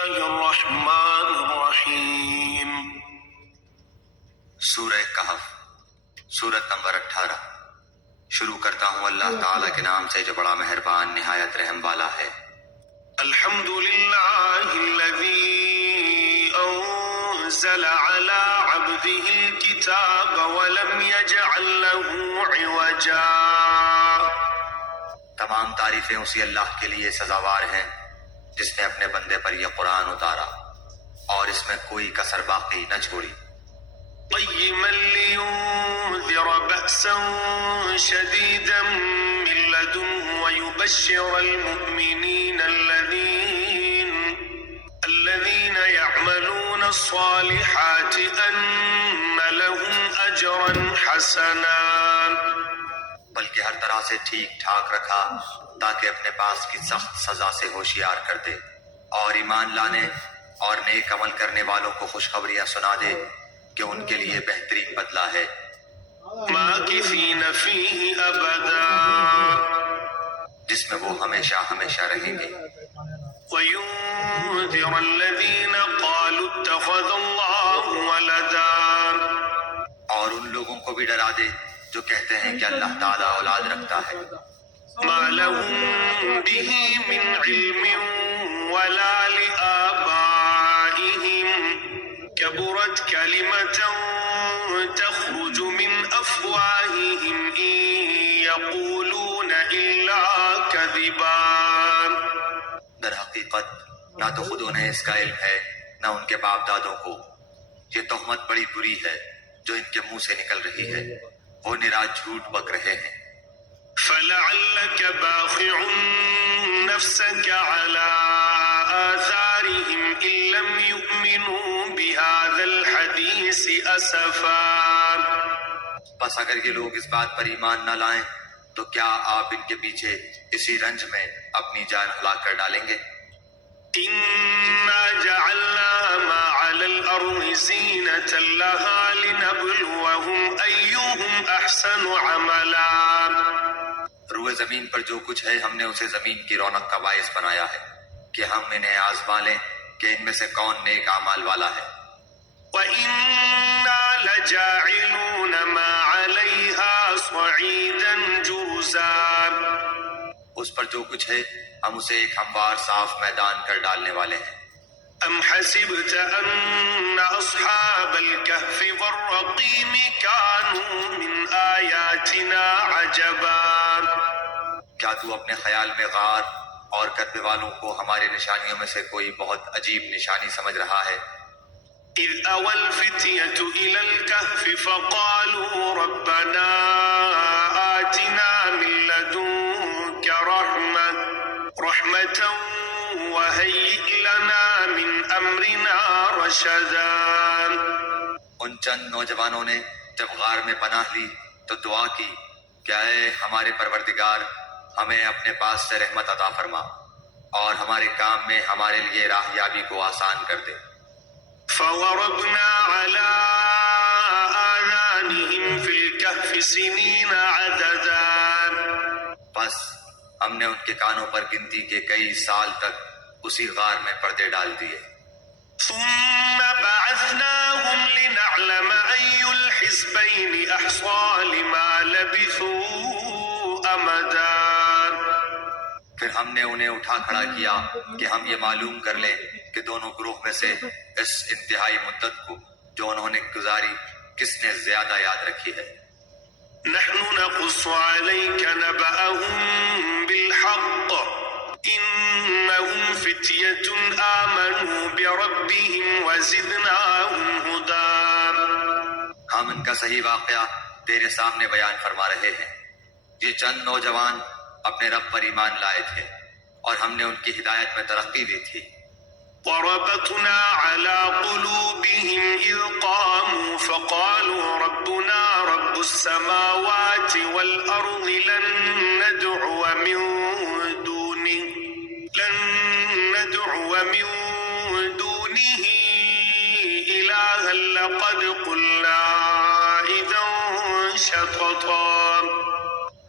الرحمن الرحیم۔ سورہ کہف، سورت نمبر 18۔ شروع کرتا ہوں اللہ تعالیٰ کے نام سے جو بڑا مہربان نہایت رحم والا ہے۔ الحمد للہ الذی انزل علی عبده الكتاب ولم یجعل له عوجا۔ تمام تعریفیں اسی اللہ کے لیے سزاوار ہیں جس نے اپنے بندے پر یہ قرآن اتارا اور اس میں کوئی کسر باقی نہ چھوڑی۔ قیما لینذر بأسا شدیدا من لدنه ویبشر المؤمنین الذین یعملون الصالحات ان لهم اجرا حسنا۔ بلکہ ہر طرح سے ٹھیک ٹھاک رکھا تاکہ اپنے پاس کی سخت سزا سے ہوشیار کر دے اور ایمان لانے اور نیک عمل کرنے والوں کو خوشخبریاں سنا دے کہ ان کے لیے بہترین بدلہ ہے۔ ماکثین فیہ ابدا، جس میں وہ ہمیشہ ہمیشہ رہیں گے۔ وَيُنذِرَ الَّذِينَ قَالُوا اتَّخَذَ اللَّهُ وَلَدًا، اور ان لوگوں کو بھی ڈرا دے جو کہتے ہیں کہ اللہ تعالیٰ اولاد رکھتا ہے۔ مَا لَهُم بِهِ مِنْ عِلْمٍ وَلَا لِآبَائِهِمْ كَبُرَتْ كَلِمَةً تَخْرُجُ مِنْ أَفْوَاهِهِمْ إِنْ يَقُولُونَ إِلَّا كَذِبًا۔ در حقیقت نہ تو خود انہیں اس کا علم ہے نہ ان کے باپ دادوں کو۔ یہ تہمت بڑی بری ہے جو ان کے منہ سے نکل رہی ہے، وہ نرا جھوٹ بک رہے ہیں۔ فَلَعَلَّكَ بَاخِعٌ نَفْسَكَ عَلَىٰ آثَارِهِمْ إِن لَّمْ يُؤْمِنُوا بِهَٰذَا الْحَدِيثِ أَسَفًا۔ بس اگر یہ لوگ اس بات پر ایمان نہ لائیں تو کیا آپ ان کے پیچھے اسی رنج میں اپنی جان ہلاک کر ڈالیں گے؟ إِنَّا جَعَلْنَا مَا عَلَى الْأَرْضِ زِينَةً لَهَا لِنَبْلُوَهُمْ أَيُّهُمْ أَحْسَنُ عَمَلًا۔ روئے زمین پر جو کچھ ہے ہم نے اسے زمین کی رونق کا باعث بنایا ہے کہ ہم انہیں آزما لیں کہ ان میں سے کون نیک اعمال والا ہے۔ وَإِنَّا لَجَاعِلُونَ مَا عَلَيْهَا صَعِيدًا جُرُزًا۔ اس پر جو کچھ ہے ہم اسے ایک ہموار صاف میدان کر ڈالنے والے ہیں۔ أَمْ حَسِبْتَ أَنَّ أَصْحَابَ الْكَهْفِ وَالرَّقِيمِ كَانُوا مِنْ آيَاتِنَا عَجَبًا۔ کیا تو اپنے خیال میں غار اور کتبے والوں کو ہماری نشانیوں میں سے کوئی بہت عجیب نشانی سمجھ رہا ہے؟ إِذْ أَوَى الْفِتْيَةُ إِلَى الْكَهْفِ فَقَالُوا رَبَّنَا آتِنَا مِن لَّدُنكَ رَحْمَةً وَهَيِّئْ لَنَا مِنْ أَمْرِنَا رَشَدًا۔ ان چند نوجوانوں نے جب غار میں پناہ لی تو دعا کی کہ اے ہمارے پروردگار ہمیں اپنے پاس سے رحمت عطا فرما اور ہمارے کام میں ہمارے لیے راہیابی کو آسان کر دے۔ فَوَرَبْنَا عَلَىٰ آذَانِهِمْ فِي الْكَهْفِ سِنِينَ عَدَدًا۔ بس ہم نے ان کے کانوں پر گنتی کے کئی سال تک اسی غار میں پردے ڈال دیے۔ ثُمَّ بَعَثْنَاهُمْ لِنَعْلَمَ أَيُّ الْحِزْبَيْنِ أَحْصَىٰ لِمَا لَبِثُوا أَمَدًا۔ پھر ہم نے انہیں اٹھا کھڑا کیا کہ ہم یہ معلوم کر لیں کہ دونوں گروہ میں سے اس انتہائی مدت کو جو انہوں نے گزاری کس نے زیادہ یاد رکھی ہے۔ نحن نقص عليك نبأهم بالحق إنهم فتية آمنوا بربهم وزدناهم هدى۔ ہم ان کا صحیح واقعہ تیرے سامنے بیان فرما رہے ہیں۔ یہ چند نوجوان اپنے رب پر ایمان لائے تھے اور ہم نے ان کی ہدایت میں ترقی دی تھی۔ وربطنا على قلوبهم إذ قاموا فقالوا ربنا رب السماوات والأرض لن ندعو من دونه إلها لقد قلنا إذا شططا۔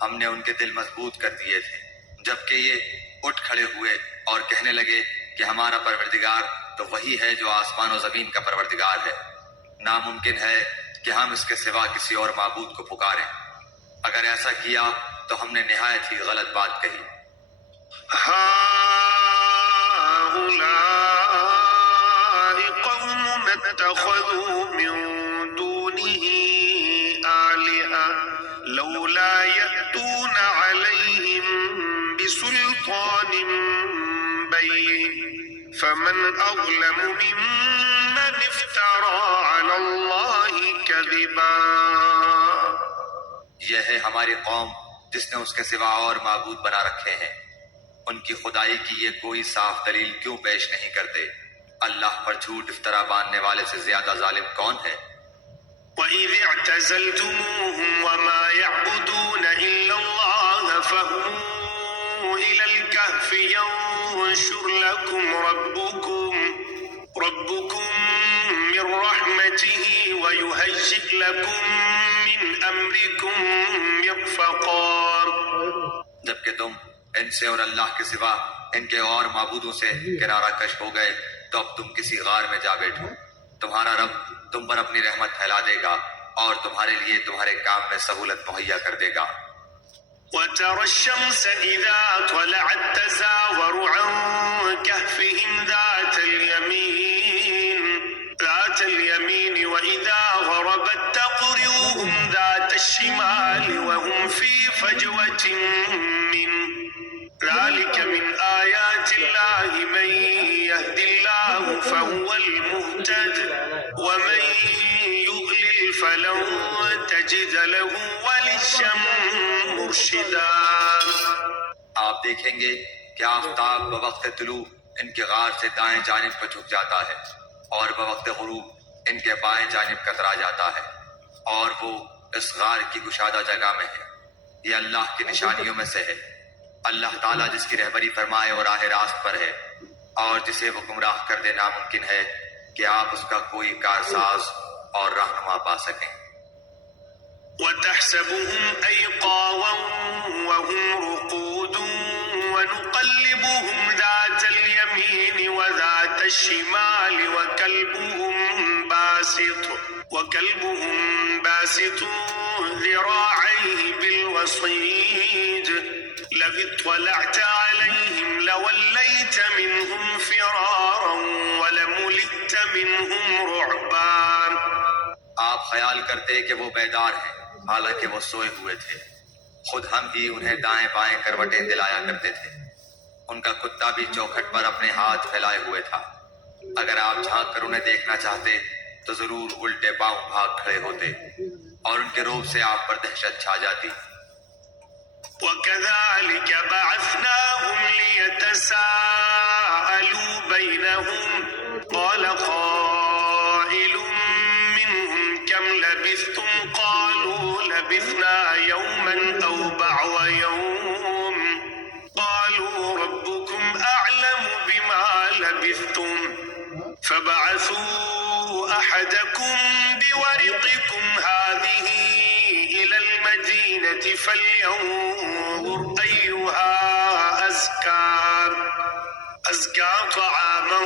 ہم نے ان کے دل مضبوط کر دیے تھے جبکہ یہ اٹھ کھڑے ہوئے اور کہنے لگے کہ ہمارا پروردگار تو وہی ہے جو آسمان و زمین کا پروردگار ہے، ناممکن ہے کہ ہم اس کے سوا کسی اور معبود کو پکاریں، اگر ایسا کیا تو ہم نے نہایت ہی غلط بات کہی۔ هؤلاء قوم اتخذوا من دونه آلهة لولا يأتون عليهم بسلطان بين فمن أظلم ممن افترى على الله كذبا۔ یہ ہے ہماری قوم جس نے اس کے سوا اور معبود بنا رکھے ہیں، ان کی خدائی کی یہ کوئی صاف دلیل کیوں پیش نہیں کرتے؟ اللہ پر جھوٹ افطرا باندھنے والے سے زیادہ ظالم کون ہے؟ وَإِذِ اعْتَزَلْتُمُوهُمْ وَمَا يَعْبُدُونَ إِلَّا اللَّهَ فَهُمُّوا إِلَى الْكَهْفِ يَنشُرْ لَكُمْ رَبُّكُمْ مِنْ رَحْمَتِهِ وَيُهَيِّئْ لَكُمْ مِنْ أَمْرِكُمْ مِرْفَقًا۔ جبکہ تم ان سے اور اللہ کے سوا ان کے اور معبودوں سے کنارہ کش ہو گئے تو اب تم کسی غار میں جا بیٹھو، تمہارا رب تم پر اپنی رحمت پھیلا دے گا اور تمہارے لیے تمہارے کام میں سہولت مہیا کر دے گا۔ وَتَرَى الشَّمْسَ إِذَا طَلَعَتْ تَزَاوَرُ عَنْ كَهْفِهِمْ ذَاتَ الْيَمِينِ وَإِذَا غَرَبَتْ تَقْرِضُهُمْ ذَاتَ الشِّمَالِ وَهُمْ فِي فَجْوَةٍ مِّنْهُ ذَلِكَ مِنْ آيَاتِ اللَّهِ مَنْ يَهْدِ اللَّهُ فَهُوَ الْمُهْتَدِ وَمَنْ يُضْلِلْ فَلَنْ تَجِدَ لَهُ وَلِيًّا مُرْشِدًا۔ آپ دیکھیں گے کہ آفتاب بوقت طلوع ان کے غار سے دائیں جانب کو جھک جاتا ہے اور بوقت غروب ان کے بائیں جانب کترا جاتا ہے، اور وہ اس غار کی گشادہ جگہ میں ہے۔ یہ اللہ کی نشانیوں میں سے ہے۔ اللہ تعالیٰ جس کی رہبری فرمائے وہ راہ راست پر ہے، اور جسے وہ گمراہ کر دے ناممکن ہے کہ آپ اس کا کوئی کارساز اور رہنما پا سکیں۔ وَتَحْسَبُهُمْ أَيْقَاظًا وَهُمْ رُقُودٌ وَنُقَلِّبُهُمْ ذَاتَ الْيَمِينِ وَذَاتَ الشِّمَالِ وَكَلْبُهُمْ بَاسِطٌ ذِرَاعَيْهِ بِالْوَصِيدِ لَوِ اطَّلَعْتَ عَلَيْهِمْ لَوَلَّيْتَ مِنْهُمْ فِرَارًا وَلَمُلِئْتَ مِنْهُمْ رُعْبًا۔ آپ خیال کرتے کہ وہ بیدار ہیں حالانکہ وہ سوئے ہوئے تھے، خود ہم ہی انہیں دائیں بائیں کروٹیں دلایا کرتے تھے۔ ان کا کتا بھی چوکھٹ پر اپنے ہاتھ پھیلائے ہوئے تھا، اگر آپ جھانک کر انہیں دیکھنا چاہتے تو ضرور الٹے پاؤں بھاگ کھڑے ہوتے اور ان کے روب سے آپ پر دہشت چھا جاتی۔ وَكَذَلِكَ بَعَثْنَاهُمْ لِيَتَسَاءَلُوا بَيْنَهُمْ قَالَ قَائِلٌ مِّنْهُمْ كَمْ لَبِثْتُمْ قَالُوا لَبِثْنَا يَوْمًا أَوْ بَعْضَ يَوْمٍ قَالُوا رَبُّكُمْ أَعْلَمُ بِمَا لَبِثْتُمْ فَابْعَثُوا أَحَدَكُمْ بِوَرِقِكُمْ هَٰذِهِ إِلَى الْمَدِينَةِ فَلْيَنظُرْ أَيُّهَا أَزْكَىٰ طَعَامًا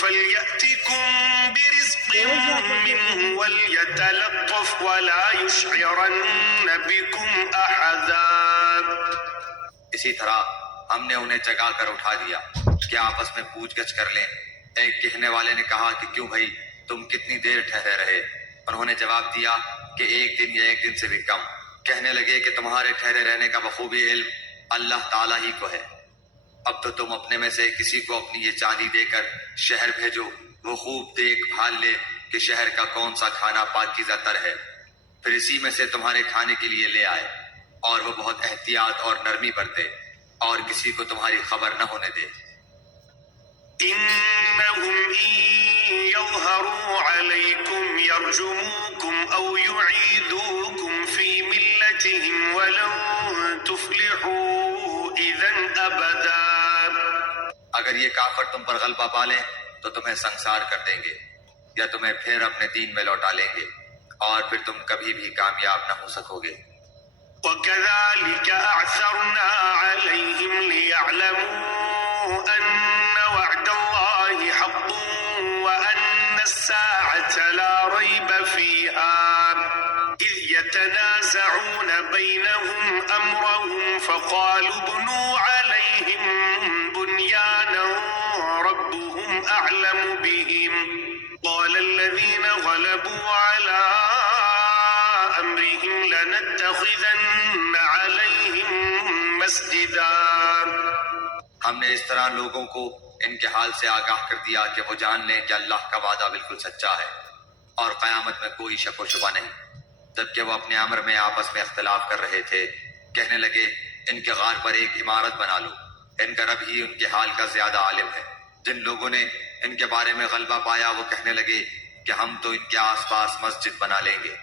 فَلْيَأْتِكُم بِرِزْقٍ مِّنْهُ وَلْيَتَلَطَّفْ وَلَا يُشْعِرَنَّ بِكُمْ أَحَدًا۔ اسی طرح ہم نے انہیں جگا کر اٹھا دیا کہ آپس میں پوچھ گچھ کر لیں۔ ایک کہنے والے نے کہا کہ کیوں بھائی تم کتنی دیر ٹھہرے رہے؟ انہوں نے جواب دیا کہ ایک دن یا ایک دن سے بھی کم۔ کہنے لگے کہ تمہارے ٹھہرے رہنے کا بخوبی علم اللہ تعالیٰ ہی کو ہے۔ اب تو تم اپنے میں سے کسی کو اپنی یہ چاندی دے کر شہر بھیجو، وہ خوب دیکھ بھال لے کہ شہر کا کون سا کھانا پاکیزہ تر ہے، پھر اسی میں سے تمہارے کھانے کے لیے لے آئے، اور وہ بہت احتیاط اور نرمی برتے اور کسی کو تمہاری خبر نہ ہونے دے۔ إِنَّهُمْ إِن يَظْهَرُوا عَلَيْكُمْ يَرْجُمُوكُمْ أَوْ يُعِيدُوكُمْ فِي مِلَّتِهِمْ وَلَن تُفْلِحُوا إِذًا أَبَدًا۔ اگر یہ کافر تم پر غلبہ پالیں تو تمہیں سنسار کر دیں گے یا تمہیں پھر اپنے دین میں لوٹا لیں گے، اور پھر تم کبھی بھی کامیاب نہ ہو سکو گے۔ وَكَذَلِكَ أَعْثَرْنَا عَلَيْهِمْ لِيَعْلَمُوا أَنَّ وعد الله حق وأن الساعة لا ريب فيها إذ يتنازعون بينهم أمرهم فقالوا ابنوا عليهم بنيانا ربهم أعلم بهم قال الذين غلبوا على أمرهم لنتخذن عليهم مسجدا. ہم نے اس طرح لوگوں کو ان کے حال سے آگاہ کر دیا کہ وہ جان لیں کہ اللہ کا وعدہ بالکل سچا ہے اور قیامت میں کوئی شک و شبہ نہیں. جبکہ وہ اپنے امر میں آپس میں اختلاف کر رہے تھے، کہنے لگے ان کے غار پر ایک عمارت بنا لو، ان کا رب ہی ان کے حال کا زیادہ عالم ہے. جن لوگوں نے ان کے بارے میں غلبہ پایا وہ کہنے لگے کہ ہم تو ان کے آس پاس مسجد بنا لیں گے.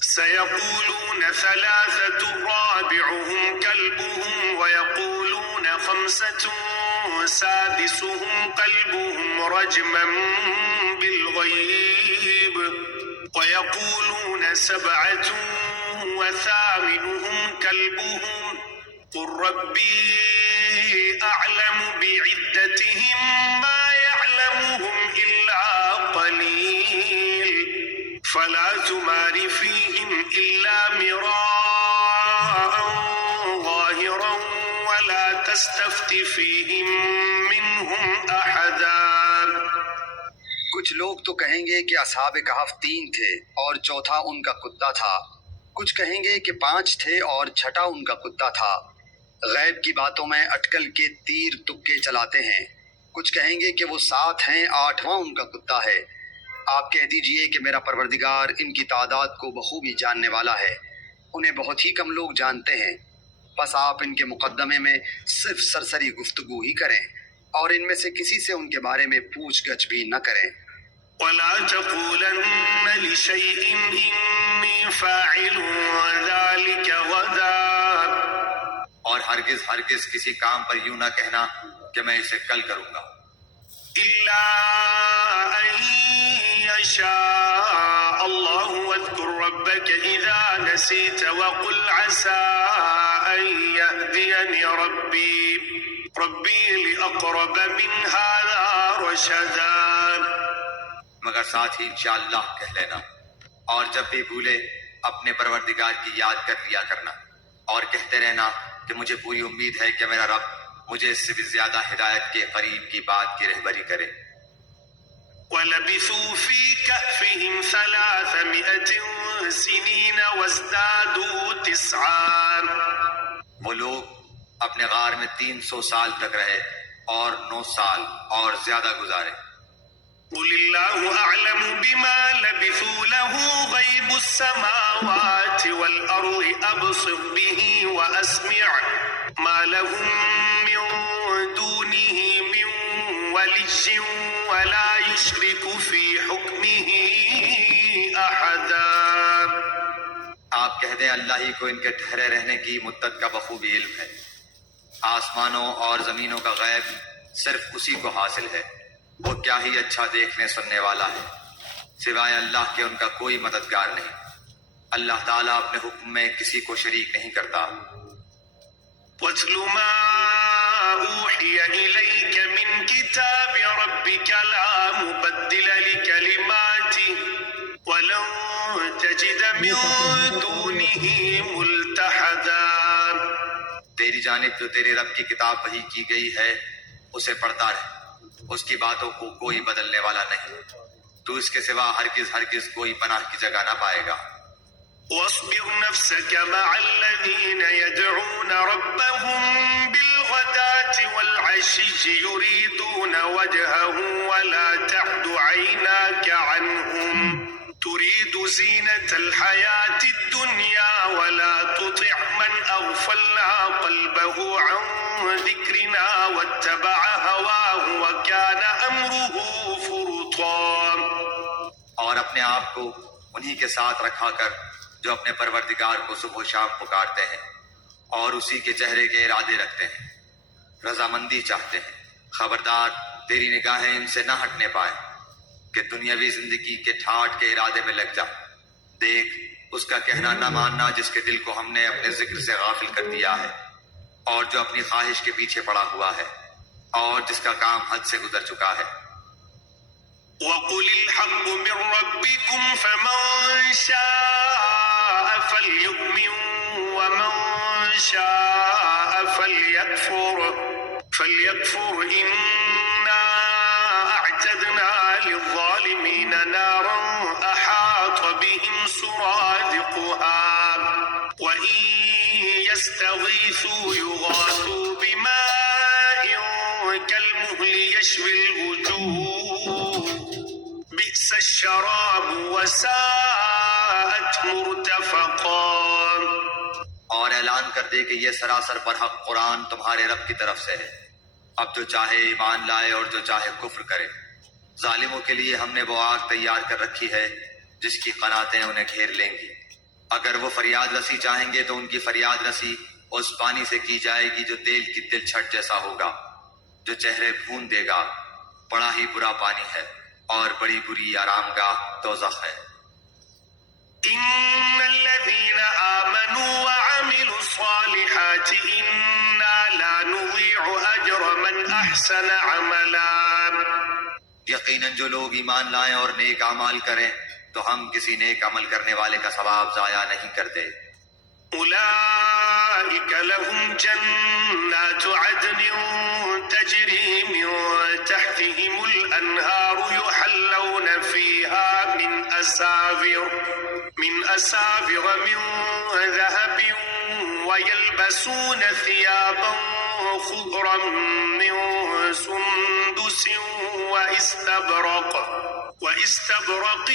سيقولون ثلاثة رابعهم كلبهم ويقولون خمسة سادسهم كلبهم رجما بالغيب ويقولون سبعة وثامنهم كلبهم قل ربي أعلم بعدتهم ما يعلمهم إلا قليل فلا تمار فيهم إلا مراء ظاهرا ولا تستفت فيهم منهم أحدا. کچھ لوگ تو کہیں گے کہ اصحاب کہف 3 تھے اور چوتھا ان کا کتا تھا، کچھ کہیں گے کہ 5 تھے اور چھٹا ان کا کتا تھا. غیب کی باتوں میں اٹکل کے تیر تکے چلاتے ہیں. کچھ کہیں گے کہ وہ 7 ہیں، 8واں ان کا کتا ہے. آپ کہہ دیجئے کہ میرا پروردگار ان کی تعداد کو بخوبی جاننے والا ہے، انہیں بہت ہی کم لوگ جانتے ہیں. بس آپ ان کے مقدمے میں صرف سرسری گفتگو ہی کریں اور ان میں سے کسی سے ان کے بارے میں پوچھ گچھ بھی نہ کریں. ولا تقولن لشيء إني فاعل ذلك غدا. اور ہرگز ہرگز کسی کام پر یوں نہ کہنا کہ میں اسے کل کروں گا، إلا أن يشاء الله واذكر ربك إذا نسيت وقل عسى أن يهديني ربي لأقرب من هذا رشدا. مگر ساتھ ہی انشاءاللہ کہہ لینا، اور جب بھی بھولے اپنے پروردگار کی یاد کر لیا کرنا اور کہتے رہنا کہ مجھے پوری امید ہے کہ میرا رب مجھے اس سے بھی زیادہ ہدایت کے قریب کی بات کی رہبری کرے. وَلَبِثُوا فِي كَهْفِهِمْ 300 سِنِينَ وَازْدَادُوا 9. وہ لوگ اپنے غار میں 300 سال تک رہے اور 9 سال اور زیادہ گزارے. قُلِ اللَّهُ أَعْلَمُ بِمَا لَبِثُوا لَهُ غَيْبُ السَّمَاوَاتِ وَالْأَرْضِ أَبْصِرْ بِهِ وَأَسْمِعْ مَا لَهُم مِّن دُونِهِ مِن وَلِيٍّ وَلَا يُشْرِكُ فِي حُكْمِهِ أَحَدًا. آپ کہہ دیں اللہ ہی کو ان کے ٹھہرے رہنے کی مدت کا بخوبی علم ہے. آسمانوں اور زمینوں کا غیب صرف اسی کو حاصل ہے، وہ کیا ہی اچھا دیکھنے سننے والا ہے. سوائے اللہ کے ان کا کوئی مددگار نہیں. اللہ تعالیٰ اپنے حکم میں کسی کو شریک نہیں کرتا. وَاتْلُ مَا أُوحِيَ إِلَيْكَ مِنْ كِتَابِ رَبِّكَ لَا مُبَدِّلَ لِكَلِمَاتِهِ وَلَن تَجِدَ مِن دُونِهِ مُلْتَحَدًا. تیری جانب جو تیرے رب کی کتاب وحی کی گئی ہے اسے پڑھتا رہ، اس کی باتوں کو کوئی بدلنے والا نہیں، تو اس کے سوا ہرگز ہرگز کوئی پناہ کی جگہ نہ پائے گا. واصبر نفسك مع الذين يدعون ربهم بالغداة والعشي يريدون وجهه ولا تعد عيناك عنهم تريد زينة الحياة الدنيا ولا تطع من أغفلنا قلبه عن ذكرنا واتبع هواه وكان أمره فرطا. اور اپنے آپ کو انہی کے ساتھ رکھا کر جو اپنے پروردگار کو صبح و شام پکارتے ہیں اور اسی کے چہرے کے ارادے رکھتے ہیں، رضامندی چاہتے ہیں. خبردار تیری نگاہیں ان سے نہ ہٹنے پائیں کہ دنیاوی زندگی کے ٹھاٹ کے ارادے میں لگ جا. دیکھ اس کا کہنا نہ ماننا جس کے دل کو ہم نے اپنے ذکر سے غافل کر دیا ہے اور جو اپنی خواہش کے پیچھے پڑا ہوا ہے. اور جس کا کام حد سے گزر چکا ہے۔ وقل الحق من ربكم فمن شاء فليؤمن ومن شاء فليكفر إنا أعتدنا للظالمين نارا أحاط بهم سرادقها وإن يستغيثوا يغاثوا بماء كالمهل يشوي الوجوه بئس الشراب وساءت مرتفقا۔ اور اعلان کر دے کہ یہ سراسر برحق قرآن تمہارے رب کی طرف سے ہے، اب جو چاہے ایمان لائے اور جو چاہے کفر کرے۔ ظالموں کے لیے ہم نے وہ آگ تیار کر رکھی ہے جس کی قناتیں انہیں گھیر لیں گی۔ اگر وہ فریاد رسی چاہیں گے تو ان کی فریاد رسی اس پانی سے کی جائے گی جو تیل کی دل چھٹ جیسا ہوگا، جو چہرے بھون دے گا۔ بڑا ہی برا پانی ہے اور بڑی بری آرام گاہ دوزخ ہے۔ إن الذين آمنوا وعملوا الصالحات إنا لا نضيع أجر من أحسن عملا۔ یقیناً جو لوگ ایمان لائیں اور نیک اعمال کریں تو ہم کسی نیک عمل کرنے والے کا ثواب ضائع نہیں کرتے۔ أولئك لهم جنات عدن تجري من تحتهم الأنهار يحلون فيها من أساور من ذهب ويلبسون ثيابا خضرا من سندس واستبرق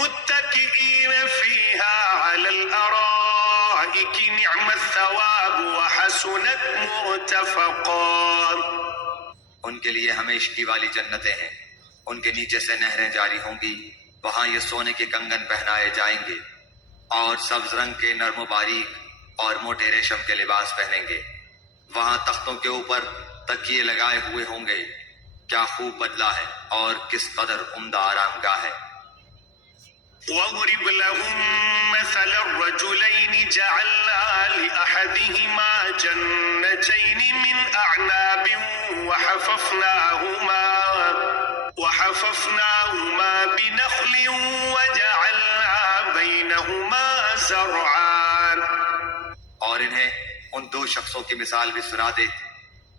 متكئين فيها على الأرائك نعم الثواب وحسنت مرتفقا۔ ان کے لیے ہمیشگی والی جنتیں ہیں، ان کے نیچے سے نہریں جاری ہوں گی، وہاں یہ سونے کے کنگن پہنائے جائیں گے اور سبز رنگ کے نرم و باریک اور موٹے ریشم کے لباس پہنیں گے۔ وہاں تختوں کے اوپر تکیے لگائے ہوئے ہوں گے۔ کیا خوب بدلہ ہے اور کس قدر عمدہ آرام گاہ ہے۔ واضرب لهم مثل الرجلين جعلنا لأحدهما جنتين من أعناب وحففناهما بنخل وجعلنا بينهما زرعا۔ اور انہیں ان دو شخصوں کی مثال بھی سنا دے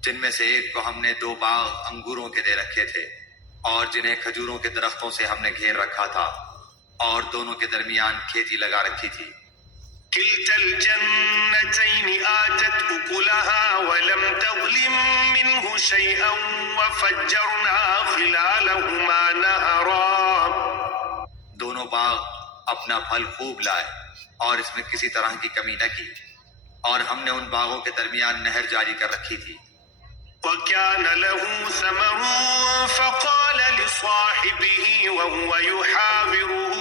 جن میں سے ایک کو ہم نے 2 باغ انگوروں کے دے رکھے تھے اور جنہیں کھجوروں کے درختوں سے ہم نے گھیر رکھا تھا، اور دونوں کے درمیان کھیتی لگا رکھی تھی۔ كلتا الجنتين آتت أكلها ولم تظلم منه شيئا وفجرنا خلالهما نهرا۔ دونوں باغ اپنا پھل خوب لائے اور اس میں کسی طرح کی کمی نہ کی، اور ہم نے ان باغوں کے درمیان نہر جاری کر رکھی تھی۔ وكان له ثمر فقال لصاحبه وهو يحاوره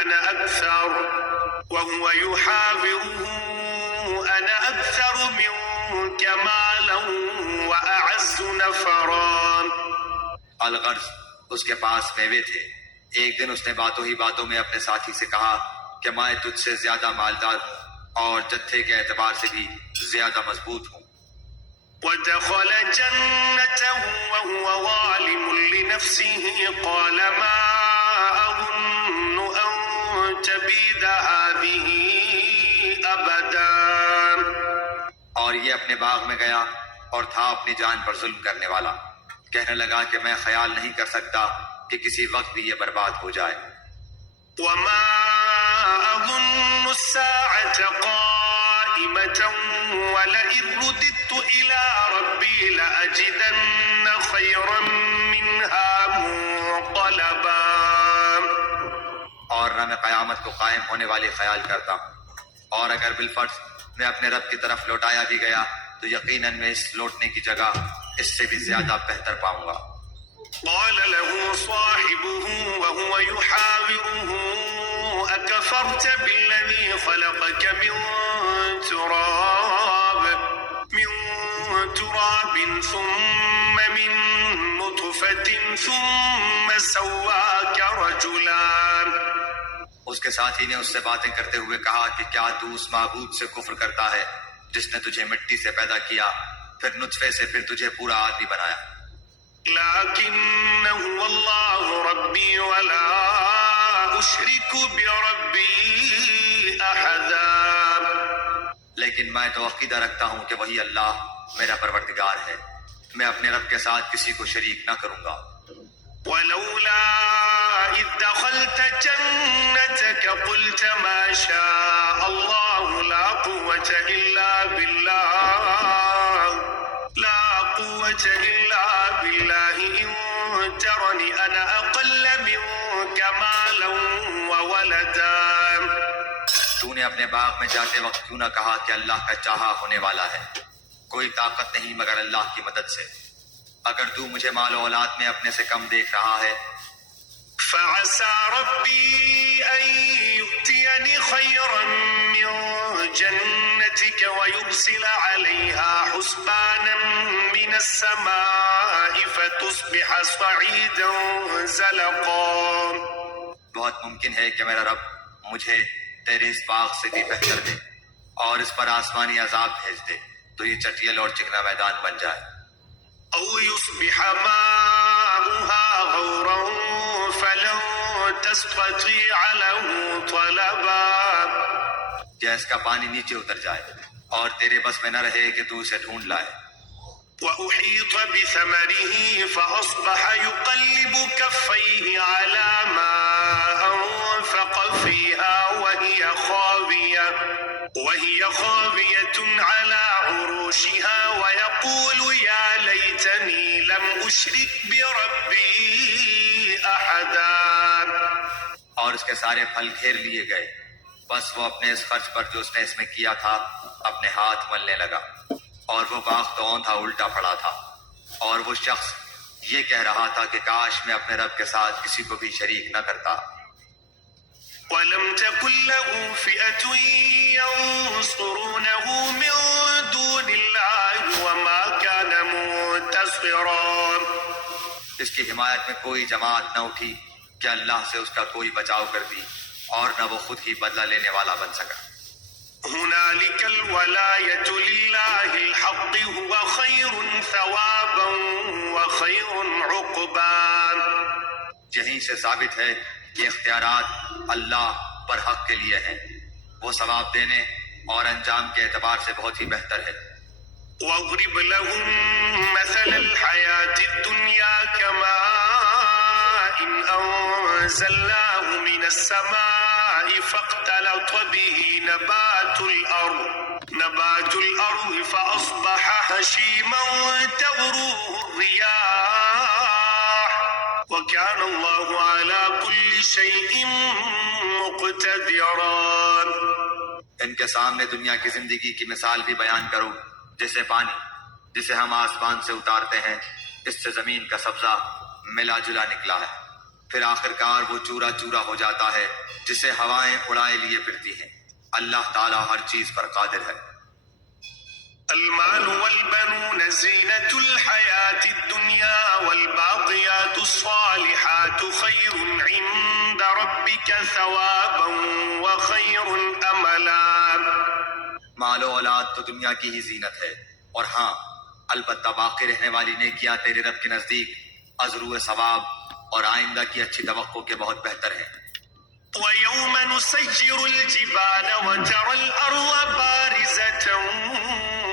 أنا أكثر منك مالا وأعز نفرا۔ الغرض اس کے پاس میوے تھے۔ ایک دن اس نے باتوں ہی باتوں میں اپنے ساتھی سے کہا کہ میں تجھ سے زیادہ مالدار ہوں اور جتھے کے اعتبار سے بھی زیادہ مضبوط ہوں۔ ودخل جنته وهو ظالم لنفسه قال ما أظن أن تبيد هذه أبدا۔ اور یہ اپنے باغ میں گیا اور تھا اپنی جان پر ظلم کرنے والا، کہنے لگا کہ میں خیال نہیں کر سکتا کہ کسی وقت بھی یہ برباد ہو جائے۔ وما أظن الساعة قائمة ولئن رددت إلى ربي لأجدن خيرا منها منقلبا۔ اور نہ میں قیامت کو قائم ہونے والی خیال کرتا ہوں، اور اگر بالفرض میں اپنے رب کی طرف لوٹایا بھی گیا تو یقیناً میں اس لوٹنے کی جگہ اس سے بھی زیادہ بہتر پاؤں گا۔ قال له صاحبه وهو يحاوره أكفرت بالذي خلقك من تراب ثم من نطفة ثم سواك رجلا۔ اس کے ساتھی نے اس سے باتیں کرتے ہوئے کہا کہ کیا تو اس معبود سے کفر کرتا ہے جس نے تجھے مٹی سے پیدا کیا، پھر نطفے سے پھر تجھے پورا آدمی بنایا. لكن هو الله ربي ولا أشرك بربي أحدا. لیکن میں تو عقیدہ رکھتا ہوں کہ وہی اللہ میرا پروردگار ہے، میں اپنے رب کے ساتھ کسی کو شریک نہ کروں گا. ولولا إذ دخلت جنتك قلت ما شاء الله لا قوة إلا بالله إن ترني أنا أقل منك مالا وولدا. تو نے اپنے باغ میں جاتے وقت کیوں نہ کہا کہ اللہ کا چاہا ہونے والا ہے؟ کوئی طاقت نہیں مگر اللہ کی مدد سے. اگر تو مجھے مال و اولاد میں اپنے سے کم دیکھ رہا ہے فعسى ربي أن يؤتيني خيرا من جنتك ويرسل عليها حسبانا من السماء فتصبح صعيدا زلقا. بہت ممکن ہے کہ میرا رب مجھے تیرے اس باغ سے بھی بہتر دے اور اس پر آسمانی عذاب بھیج دے تو یہ چٹیل اور چکنا میدان بن جائے. أو يصبح ماؤها غورا فلن تستطيع له طلبا. یا اس کا پانی نیچے اتر جائے اور تیرے بس میں نہ رہے کہ تو اسے ڈھونڈ لائے. وأحيط بثمره فأصبح يقلب كفيه على ما أنفق فيها وهي خاوية على عروشها ويقول يا ليتني لم أشرك بربي أحدا. اور اس کے سارے پھل گھیر لیے گئے، بس وہ اپنے اس خرچ پر جو اس نے اس میں کیا تھا اپنے ہاتھ ملنے لگا، اور وہ باغ تو اوندا الٹا پڑا تھا. اور وہ شخص یہ کہہ رہا تھا کہ کاش میں اپنے رب کے ساتھ کسی کو بھی شریک نہ کرتا. ولم تكن له فئة ينصرونه من دون الله وما كان منتصرا. اس کی حمایت میں کوئی جماعت نہ اٹھی کہ اللہ سے اس کا کوئی بچاؤ کر دی، اور نہ وہ خود ہی بدلہ لینے والا بن سکا. هنالك الولاية لله الحق هو خير ثوابا وخير عقبا. یہیں سے ثابت ہے کہ اختیارات اللہ پر حق کے لیے ہیں، وہ ثواب دینے اور انجام کے اعتبار سے بہت ہی بہتر ہے. واضرب لهم مثل الحياة الدنيا كماء أنزلناه من السماء فاختلط به نبات الأرض فأصبح هشيما تذروه الرياح وكان الله على كل شيء مقتدرا. ان کے سامنے دنیا کی زندگی کی مثال بھی بیان کرو، جیسے پانی جسے ہم آسمان سے اتارتے ہیں، اس سے زمین کا سبزہ ملا جلا نکلا ہے، پھر آخرکار وہ چورا چورا ہو جاتا ہے جسے ہوائیں اڑائے لیے پھرتی ہیں. اللہ تعالیٰ ہر چیز پر قادر ہے. المال والبنون زينة الحياة الدنيا والباقيات الصالحات خير عند ربك ثوابا وخير أملا. مال و اولاد تو دنیا کی ہی زینت ہے، اور ہاں البتہ باقی رہنے والی نیکیاں تیرے رب کے نزدیک ازرو ثواب اور آئندہ کی اچھی توقع کے بہت بہتر ہیں. ويوم نسير الجبال وترى الأرض بارزة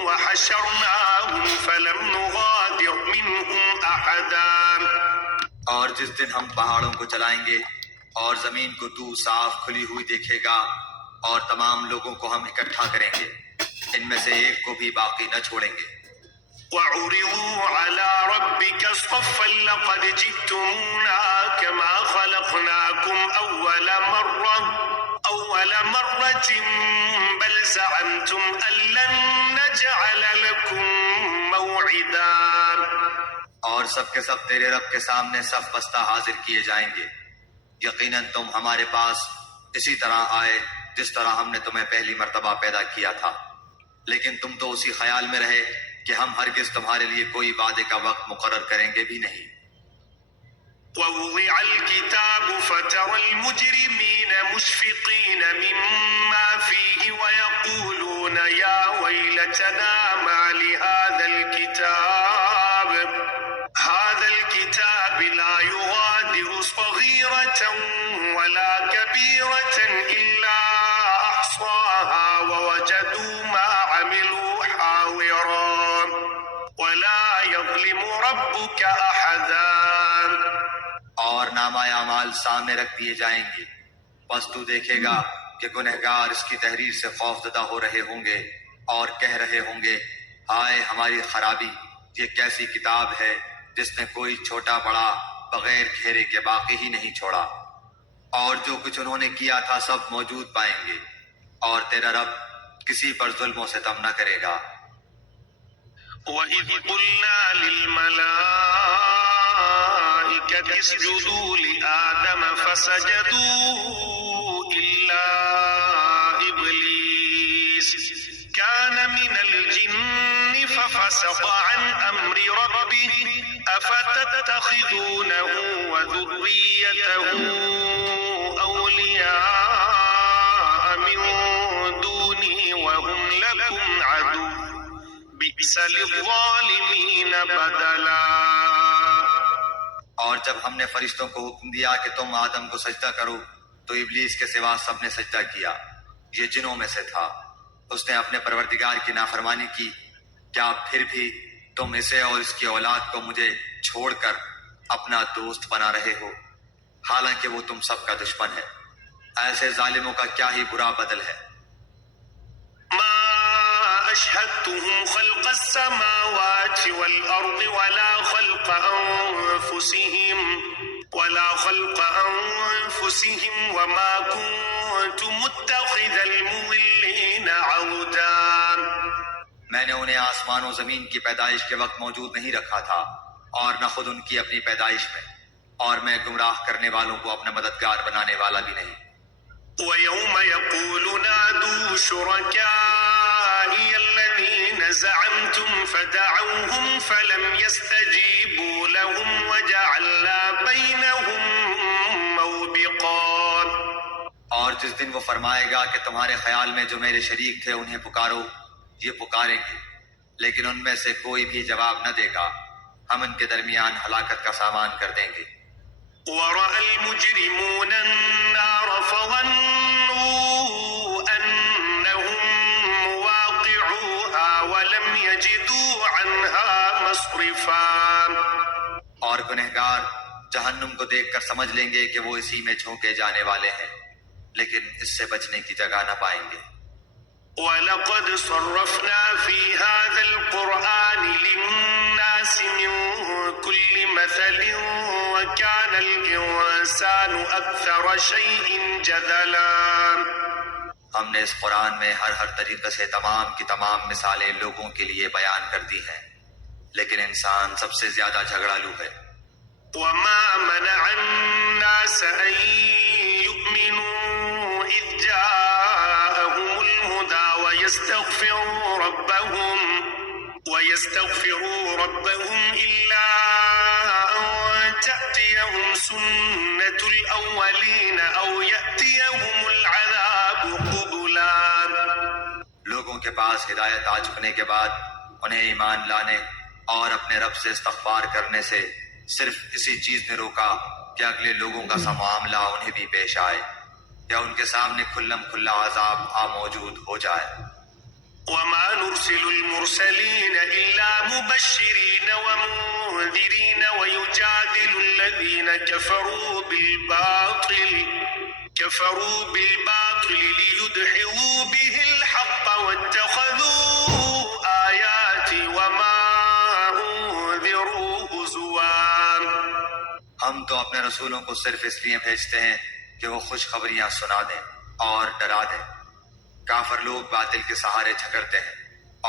وحشرناهم فلم نغادر منهم أحدا. اور جس دن ہم پہاڑوں کو چلائیں گے اور زمین کو تو صاف کھلی ہوئی دیکھے گا اور تمام لوگوں کو ہم اکٹھا کریں گے، ان میں سے ایک کو بھی باقی نہ چھوڑیں گے. وعرضوا على ربك صفا لقد جئتمونا كما خلقناكم أول مرة بل زعمتم أن لن نجعل لكم موعدا. اور سب کے سب تیرے رب کے سامنے صف بستہ حاضر کیے جائیں گے. یقیناً تم ہمارے پاس اسی طرح آئے جس طرح ہم نے تمہیں پہلی مرتبہ پیدا کیا تھا، لیکن تم تو اسی خیال میں رہے کہ ہم ہرگز تمہارے لیے کوئی وعدے کا وقت مقرر کریں گے بھی نہیں. ووضع الكتاب فترى المجرمين مشفقين مما فيه ويقولون يا ويلتنا ما لهذا الكتاب لا يغادر صغيرة ولا كبيرة إلا أحصاها ووجدوا ما عملوا حاضرا ولا يظلم ربك أحدا. اور نامہ اعمال سامنے رکھ دیے جائیں گے، بس تو دیکھے گا کہ گنہگار اس کی تحریر سے خوفزدہ ہو رہے ہوں گے اور کہہ رہے ہوں گے ہائے ہماری خرابی، یہ کیسی کتاب ہے جس نے کوئی چھوٹا بڑا بغیر گھیرے کے باقی ہی نہیں چھوڑا، اور جو کچھ انہوں نے کیا تھا سب موجود پائیں گے، اور تیرا رب کسی پر ظلم و ستم نہ کرے گا۔ وَإِذْ قُلْنَا لِلْمَلَائِكَةِ اسْجُدُوا لِآدَمَ فَسَجَدُوا إِلَّا إِبْلِيسَ كَانَ مِنَ الْجِنِّ فَفَسَقَ عَنْ أَمْرِ رَبِّهِ أَفَتَتَّخِذُونَهُ وَذُرِّيَّتَهُ أَوْلِيَاءَ مِن دُونِي وَهُمْ لَكُمْ عَدُوٌّ بِئْسَ لِلظَّالِمِينَ بَدَلًا۔ اور جب ہم نے فرشتوں کو حکم دیا کہ تم آدم کو سجدہ کرو تو ابلیس کے سوا سب نے سجدہ کیا، یہ جنوں میں سے تھا، اس نے اپنے پروردگار کی نافرمانی کی، کیا پھر بھی تم اسے اور اس کی اولاد کو مجھے چھوڑ کر اپنا دوست بنا رہے ہو، حالانکہ وہ تم سب کا دشمن ہے؟ ایسے ظالموں کا کیا ہی برا بدل ہے۔ أشهدتهم خلق السماوات والأرض ولا خلق أنفسهم وما كنت متخذ المضلين عضدا۔ میں نے انہیں آسمان و زمین کی پیدائش کے وقت موجود نہیں رکھا تھا اور نہ خود ان کی اپنی پیدائش میں، اور میں گمراہ کرنے والوں کو اپنا مددگار بنانے والا بھی نہیں۔ وَيَوْمَ يَقُولُ نَادُوا شُرَكَائِيَ الَّذِينَ زَعَمْتُمْ فَدَعَوْهُمْ فَلَمْ يَسْتَجِيبُوا لَهُمْ وَجَعَلْنَا بَيْنَهُمْ مَوْبِقًا۔ اور جس دن وہ فرمائے گا کہ تمہارے خیال میں جو میرے شریک تھے انہیں پکارو، یہ پکاریں گے لیکن ان میں سے کوئی بھی جواب نہ دے گا، ہم ان کے درمیان ہلاکت کا سامان کر دیں گے۔ وَرَأَى الْمُجْرِمُونَ النَّارَ فَظَنُّوا أَنَّهُمْ مُوَاقِعُوهَا وَلَمْ يَجِدُوا عَنْهَا مَصْرِفًا۔ اور گنہگار جہنم کو دیکھ کر سمجھ لیں گے کہ وہ اسی میں جھونکے جانے والے ہیں، لیکن اس سے بچنے کی جگہ نہ پائیں گے۔ وَلَقَدْ صَرَّفْنَا فِي هَذَا الْقُرْآنِ لِلنَّاسِ مِنْ كُلِّ مَثَلٍ وَكَانَ الْإِنسَانُ أَكْثَرَ شَيْءٍ جَدَلًا۔ ہم نے اس قرآن میں ہر طریقے سے تمام کی تمام مثالیں لوگوں کے لیے بیان کر دی ہیں، لیکن انسان سب سے زیادہ جھگڑالو ہے۔ وَمَا مَنَعَ النَّاسَ أَن يُؤْمِنُوا إِذْ جَاءَهُمُ الْهُدَى وَيَسْتَغْفِرُوا رَبَّهُمْ إِلَّا أَن تَأْتِيَهُمْ سُنَّةُ الْأَوَّلِينَ أَوْ يَأْتِيَهُمُ الْعَذَابُ قُبُلًا۔ لوگوں کے پاس ہدایت آ چکنے کے بعد انہیں ایمان لانے اور اپنے رب سے استغفار کرنے سے صرف اسی چیز نے روکا کہ اگلے لوگوں کا سا معاملہ انہیں بھی پیش آئے یا ان کے سامنے کھلم کھلا عذاب موجود ہو جائے۔ وَمَا نُرْسِلُ الْمُرْسَلِينَ إِلَّا مُبَشِّرِينَ وَمُنذِرِينَ وَيُجَادِلُ الَّذِينَ كَفَرُوا بِالْبَاطِلِ لِيُدْحِضُوا بِهِ الْحَقَّ وَاتَّخَذُوا آيَاتِي وَمَا أُنذِرُوا هُزُوًا۔ ہم تو اپنے رسولوں کو صرف اس لیے بھیجتے ہیں کہ وہ خوشخبریاں سنا دیں اور ڈرا دیں۔ کافر لوگ باطل کے سہارے جھگڑتے ہیں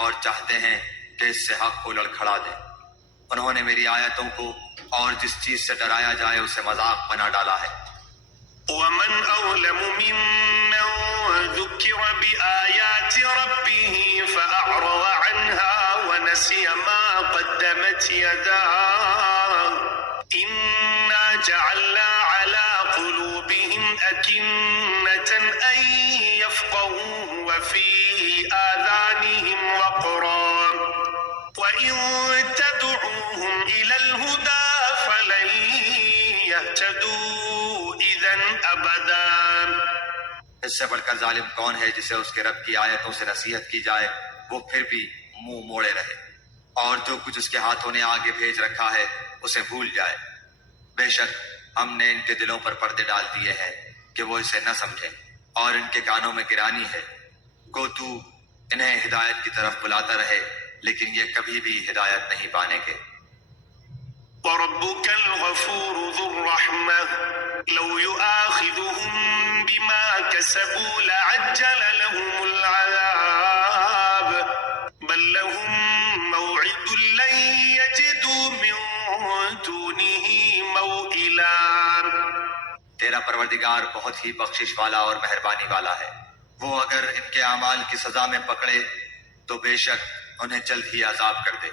اور چاہتے ہیں کہ اس سے حق کو لڑکھڑا دیں۔ انہوں نے میری آیتوں کو اور جس چیز سے ڈرایا جائے اسے مذاق بنا ڈالا ہے۔ وَمَنْ أَظْلَمُ مِمَّنْ ذُكِّرَ بِآيَاتِ رَبِّهِ فَأَعْرَضَ عَنْهَا وَنَسِيَ مَا قَدَّمَتْ يَدَاهُ إِنَّا جعلنا على قلوبهم أكنة أن يفقهوه وفي آذانهم وقرا وإن تدعوهم إلى الهدى فلن يهتدوا إذا أبدا. اس سے بڑھ کر ظالم کون ہے جسے اس کے رب کی آیتوں سے نصیحت کی جائے وہ پھر بھی منہ موڑے رہے، اور جو کچھ اس کے ہاتھوں نے آگے بھیج رکھا ہے اسے بھول جائے۔ بے شک ہم نے ان کے دلوں پر پردے ڈال دیے ہیں کہ وہ اسے نہ سمجھیں، اور ان کے کانوں میں گرانی ہے۔ گو تو انہیں ہدایت کی طرف بلاتا رہے لیکن یہ کبھی بھی ہدایت نہیں پانے گے۔ وربك الغفور ذو الرحمة لو يؤاخذهم بما كسبوا لعجل لهم العذاب بل لهم موعد لن يجدوا من دونه موئلا۔ تیرا پروردگار بہت ہی بخشش والا اور مہربانی والا ہے، وہ اگر ان کے اعمال کی سزا میں پکڑے تو بے شک انہیں جلد ہی عذاب کر دے،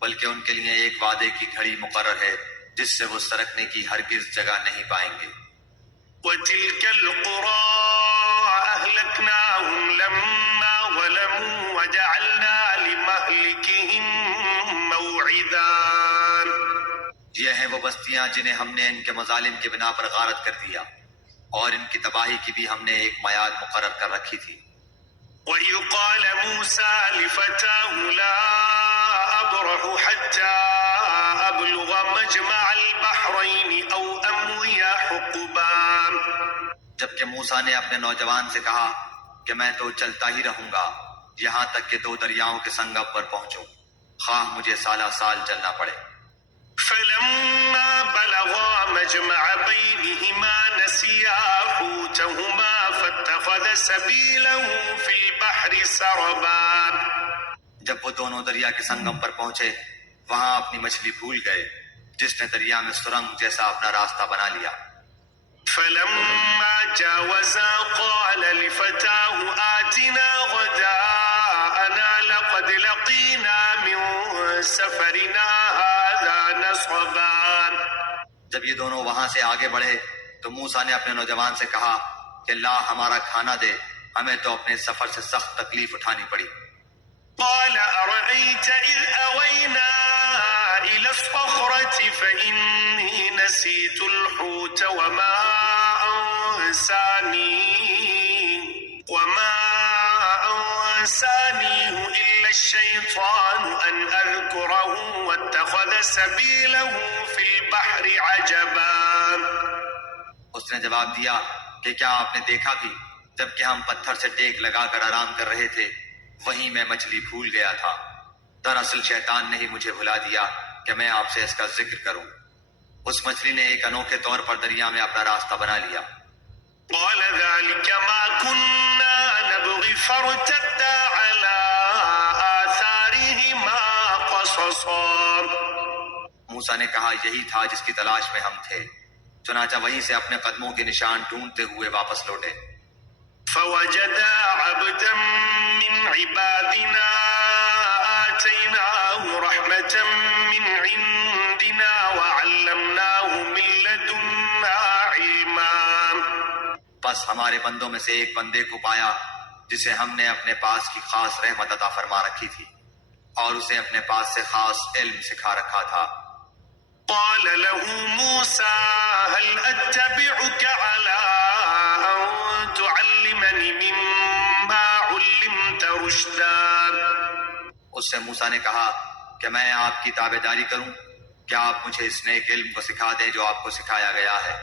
بلکہ ان کے لیے ایک وعدے کی گھڑی مقرر ہے جس سے وہ سرکنے کی ہرگز جگہ نہیں پائیں گے۔ وتلك القرى أهلكناهم لما ظلموا وجعلنا لمهلكهم موعدا۔ یہ ہیں وہ بستیاں جنہیں ہم نے ان کے مظالم کے بنا پر غارت کر دیا، اور ان کی تباہی کی بھی ہم نے ایک میعاد مقرر کر رکھی تھی۔ وإذ قال موسى لفتاه لا أبرح حتى أبلغ مجمع البحرين أو أمضي حقبا۔ جبکہ موسیٰ نے اپنے نوجوان سے کہا کہ میں تو چلتا ہی رہوں گا یہاں تک کہ دو دریاؤں کے سنگم پر پہنچوں، خواہ مجھے سالہ سال چلنا پڑے۔ فلما بلغا مجمع بينهما نسيا حوتهما فاتخذ سبيله في البحر سربا۔ جب وہ دونوں دریا کے سنگم پر پہنچے وہاں اپنی مچھلی بھول گئے، جس نے دریا میں سرنگ جیسا اپنا راستہ بنا لیا۔ فلما جاوزا قال لفتاه آتنا غداءنا لقد لقينا من سفرنا هذا نصبا۔ جب یہ دونوں وہاں سے آگے بڑھے تو موسیٰ نے اپنے نوجوان سے کہا کہ لا ہمارا کھانا دے، ہمیں تو اپنے سفر سے سخت تکلیف اٹھانی پڑی۔ قال أرأيت إذ أوينا إلى الصخرة فإني نسيت الحوت وما أنسانيه إلا الشيطان أن أذكره واتخذ سبيله في البحر عجبا۔ اس نے جواب دیا کہ کیا آپ نے دیکھا بھی جبکہ ہم پتھر سے ٹیک لگا کر آرام کر رہے تھے وہیں میں مچھلی بھول گیا تھا، دراصل شیطان نے ہی مجھے بھلا دیا کہ میں آپ سے اس کا ذکر کروں۔ اس مچھلی نے ایک انوکھے طور پر دریا میں اپنا راستہ بنا لیا۔ قال ذلك ما كنا نبغي فارتدا على آثارهما قصصا۔ موسیٰ نے کہا یہی تھا جس کی تلاش میں ہم تھے، چنانچہ وہیں سے اپنے قدموں کے نشان ڈھونڈتے ہوئے واپس لوٹے۔ فوجدا عبدا من عبادنا آتيناه رحمة من عندنا وعلمناه من لدنا علما۔ بس ہمارے بندوں میں سے ایک بندے کو پایا جسے ہم نے اپنے پاس کی خاص رحمت عطا فرما رکھی تھی، اور اسے اپنے پاس سے خاص علم سکھا رکھا تھا۔ قال له موسى هل أتبعك على أن تعلمني مما علمت رشدا۔ اس سے موسیٰ نے کہا کہ میں آپ کی تابع داری کروں، کیا آپ مجھے اس نیک علم کو سکھا دیں جو آپ کو سکھایا گیا ہے۔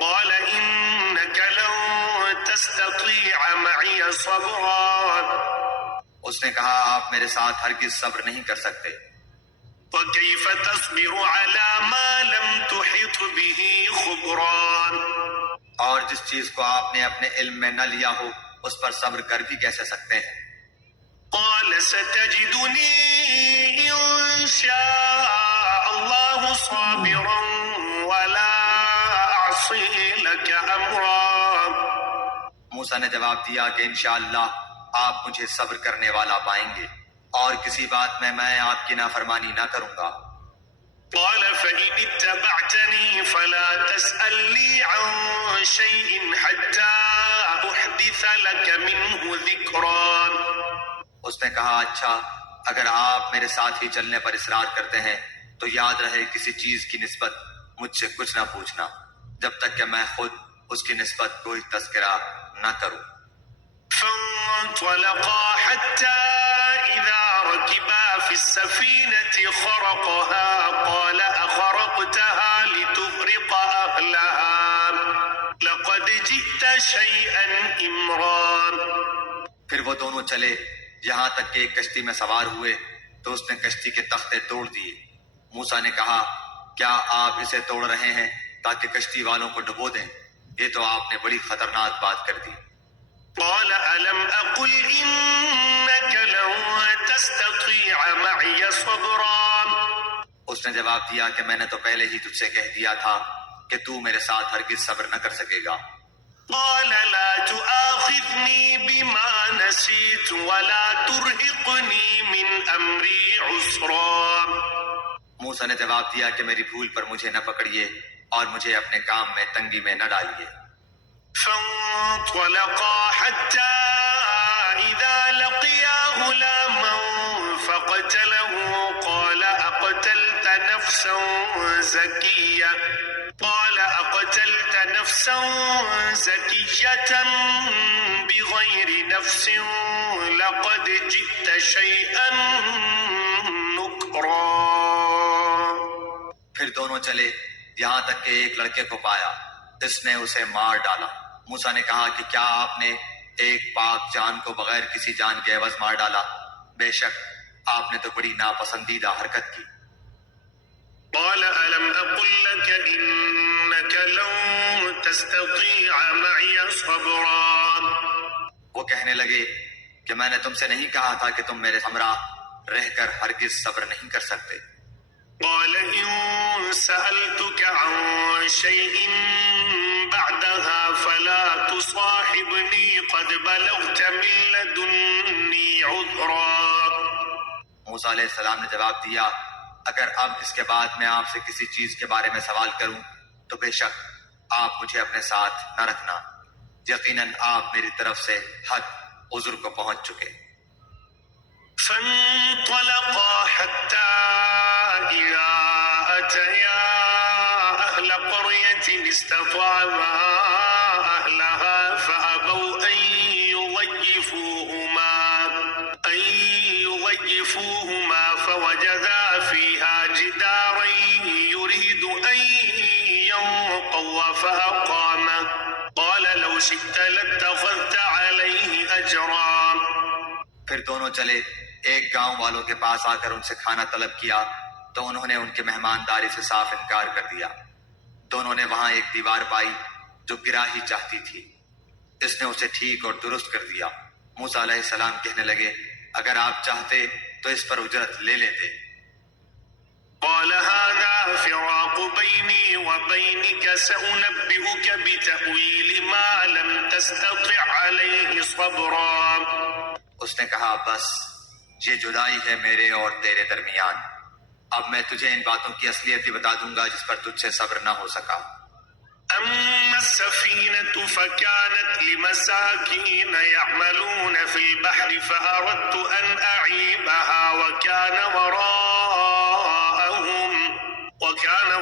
قال إنك لن تستطيع معي صبرا۔ اس نے کہا آپ میرے ساتھ ہرگز صبر نہیں کر سکتے۔ وكيف تصبر على ما لم تحط به خبرا۔ اور جس چیز کو آپ نے اپنے علم میں نہ لیا ہو اس پر صبر کر بھی کیسے سکتے ہیں۔ قال ستجدني إن شاء الله صابرا ولا أعصي لك أمرا۔ موسیٰ نے جواب دیا کہ انشاءاللہ آپ مجھے صبر کرنے والا پائیں گے، اور کسی بات میں آپ کی نافرمانی نہ کروں گا۔ قال فإن اتبعتني فلا تسألني عن شيء حتى أحدث لك منه ذكرا. اس نے کہا اچھا اگر آپ میرے ساتھ ہی چلنے پر اصرار کرتے ہیں تو یاد رہے کسی چیز کی نسبت مجھ سے کچھ نہ پوچھنا جب تک کہ میں خود اس کی نسبت کوئی تذکرہ نہ کروں. فانطلقا حتى إذا ركبا في السفينة خرقها قال أخرقتها لتغرق أهلها لقد جئت شيئا إمرا. پھر وہ دونوں چلے یہاں تک کہ ایک کشتی میں سوار ہوئے تو اس نے کشتی کے تختے توڑ دیے. موسیٰ نے کہا کیا آپ اسے توڑ رہے ہیں تاکہ کشتی والوں کو ڈبو دیں؟ یہ تو آپ نے بڑی خطرناک بات کر دی. قال ألم أقل إنك لن تستطيع معي صبرا. اس نے جواب دیا کہ میں نے تو پہلے ہی تجھ سے کہہ دیا تھا کہ تو میرے ساتھ ہرگز صبر نہ کر سکے گا. قال لا تؤاخذني بما نسيت ولا ترهقني من أمري عسرا. موسیٰ نے جواب دیا کہ میری بھول پر مجھے نہ پکڑیے اور مجھے اپنے کام میں تنگی میں نہ ڈالیے. فانطلقا حتى إذا لقيا غلاما فقتله قال أقتلت نفسا زكية بغير نفس لقد جئت شيئا نكرا. پھر دونوں چلے یہاں تک کہ ایک لڑکے کو پایا. اس نے اسے مار ڈالا. موسیٰ نے کہا کہ کیا آپ نے ایک پاک جان کو بغیر کسی جان کے عوض مار ڈالا؟ بے شک آپ نے تو بڑی ناپسندیدہ حرکت کی. قال ألم أقل لك إنك لن تستطيع معي صبرا. وہ کہنے لگے کہ میں نے تم سے نہیں کہا تھا کہ تم میرے ہمراہ رہ کر ہرگز صبر نہیں کر سکتے. قال إن سألتك عن شيء بعدها فلا تصاحبني قد بلغت من لدني عذرا. موسیٰ علیہ السلام نے جواب دیا اگر اب اس کے بعد میں آپ سے کسی چیز کے بارے میں سوال کروں تو بے شک آپ مجھے اپنے ساتھ نہ رکھنا. یقیناً آپ میری طرف سے حد عذر کو پہنچ چکے. فانطلقا حتى إذا أتيا أهل قرية استطعما أهلها فأبوا أن يضيفوهما فوجدا فيها جدارا يريد أن ينقض فأقامه قال لو شئت لاتخذت عليه أجرا. پھر دونوں چلے ایک گاؤں والوں کے پاس آ کر ان سے کھانا طلب کیا تو انہوں نے ان کے مہمانداری سے صاف انکار کر دیا. دونوں نے وہاں ایک دیوار پائی جو گرا ہی چاہتی تھی. اس نے اسے ٹھیک اور درست کر دیا. موسیٰ علیہ السلام کہنے لگے اگر آپ چاہتے تو اس پر اجرت لے لیتے. قال هذا فراق بيني وبينك سأنبئك بتأويل ما لم تستطع عليه صبرا. اس نے کہا بس یہ جدائی ہے میرے اور تیرے درمیان. اب میں تجھے ان باتوں کی اصلیت بھی بتا دوں گا جس پر تجھ سے صبر نہ ہو سکا. أما السفينة فكانت لمساكين يعملون في البحر فأردت أن أعيبها وكان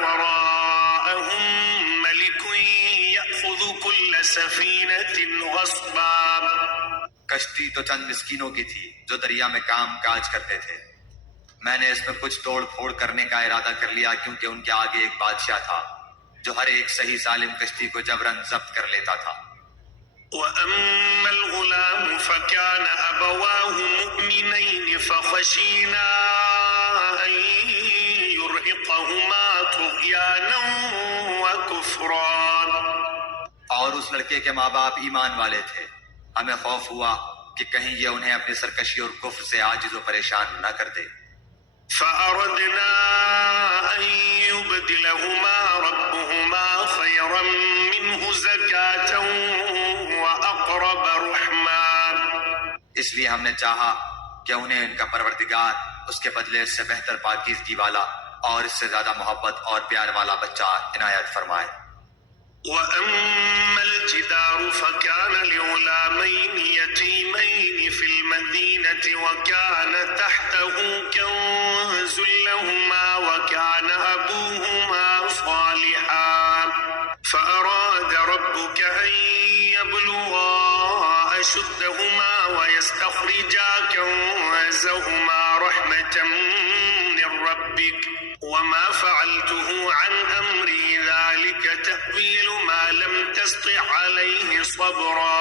وراءهم ملك يأخذ كل سفينة غصبا. کشتی تو چند مسکینوں کی تھی جو دریا میں کام کاج کرتے تھے. میں نے اس میں کچھ توڑ پھوڑ کرنے کا ارادہ کر لیا کیونکہ ان کے آگے ایک بادشاہ تھا جو ہر ایک صحیح سالم کشتی کو جبراً ضبط کر لیتا تھا. وأما الغلام فكان أبواه مؤمنين فخشينا أن يرهقهما طغيانا وكفرا. اور اس لڑکے کے ماں باپ ایمان والے تھے. ہمیں خوف ہوا کہ کہیں یہ انہیں اپنی سرکشی اور کفر سے عاجز و پریشان نہ کر دے. فأردنا أن يبدلهما ربهما خيرا منه زكاة وأقرب رحما. اس لیے ہم نے چاہا کہ انہیں ان کا پروردگار اس کے بدلے سے بہتر پاکیزگی والا اور اس سے زیادہ محبت اور پیار والا بچہ عنایت فرمائے۔ وأما الجدار فكان لغلامين يتيمين في المدينة وكان تحته كنز لهما وكان أبوهما صالحا فأراد ربك أن يبلغا أشدهما ويستخرجا كنزهما رحمة من ربك وما فعلته عن أمري ذلك تأويل ما لم تستطع عليه صبرا۔